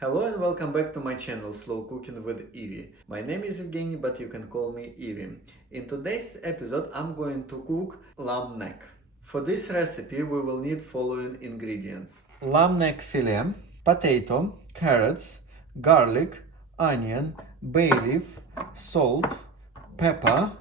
Hello and welcome back to my channel Slow Cooking with Evie. My name is Evgeny, but you can call me Evie. In today's episode I'm going to cook lamb neck. For this recipe we will need following ingredients: lamb neck fillet, potato, carrots, garlic, onion, bay leaf, salt, pepper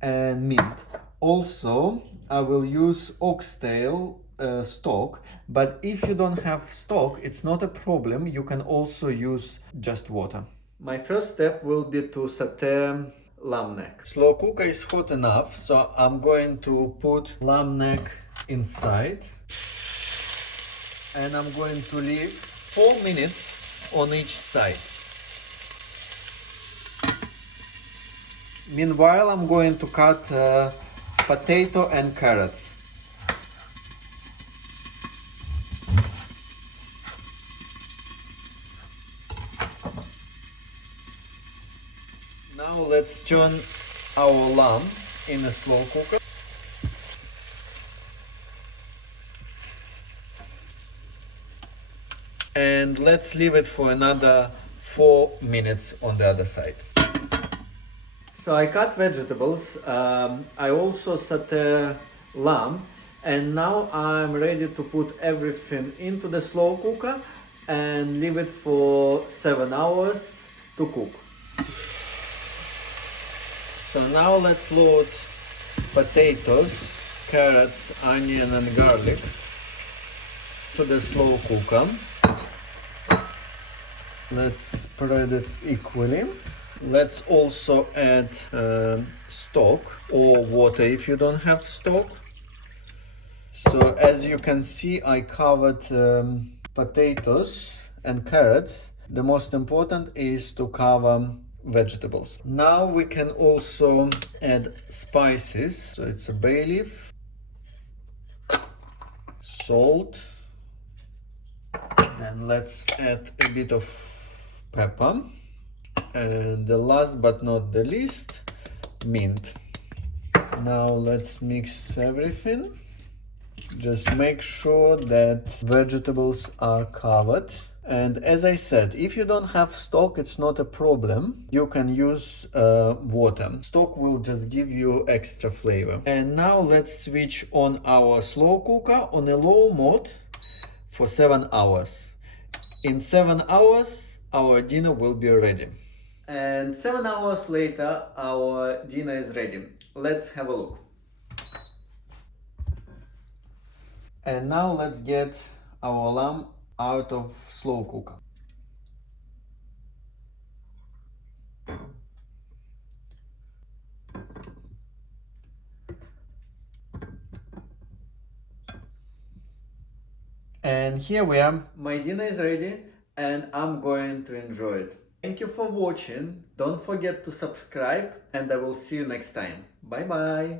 and mint. Also, I will use oxtail stock, but if you don't have stock, it's not a problem. You can also use just water. My first step will be to saute lamb neck. Slow cooker is hot enough, so I'm going to put lamb neck inside and I'm going to leave 4 minutes on each side. Meanwhile, I'm going to cut potato and carrots. Now let's turn our lamb in a slow cooker. And let's leave it for another 4 minutes on the other side. So I cut vegetables, I also saute lamb, and now I'm ready to put everything into the slow cooker and leave it for 7 hours to cook. So now let's load potatoes, carrots, onion and garlic to the slow cooker. Let's spread it equally. Let's also add stock or water if you don't have stock. So as you can see, I covered potatoes and carrots. The most important is to cover vegetables. Now we can also add spices. So it's a bay leaf, salt, and let's add a bit of pepper. And the last but not the least, mint. Now let's mix everything. Just make sure that vegetables are covered. And as I said, if you don't have stock, it's not a problem. You can use water. Stock will just give you extra flavor. And now let's switch on our slow cooker on a low mode for 7 hours. In 7 hours, our dinner will be ready. And 7 hours later, our dinner is ready. Let's have a look. And now let's get our lamb out of slow cooker. And here we are. My dinner is ready and I'm going to enjoy it. Thank you for watching. Don't forget to subscribe and I will see you next time. Bye bye.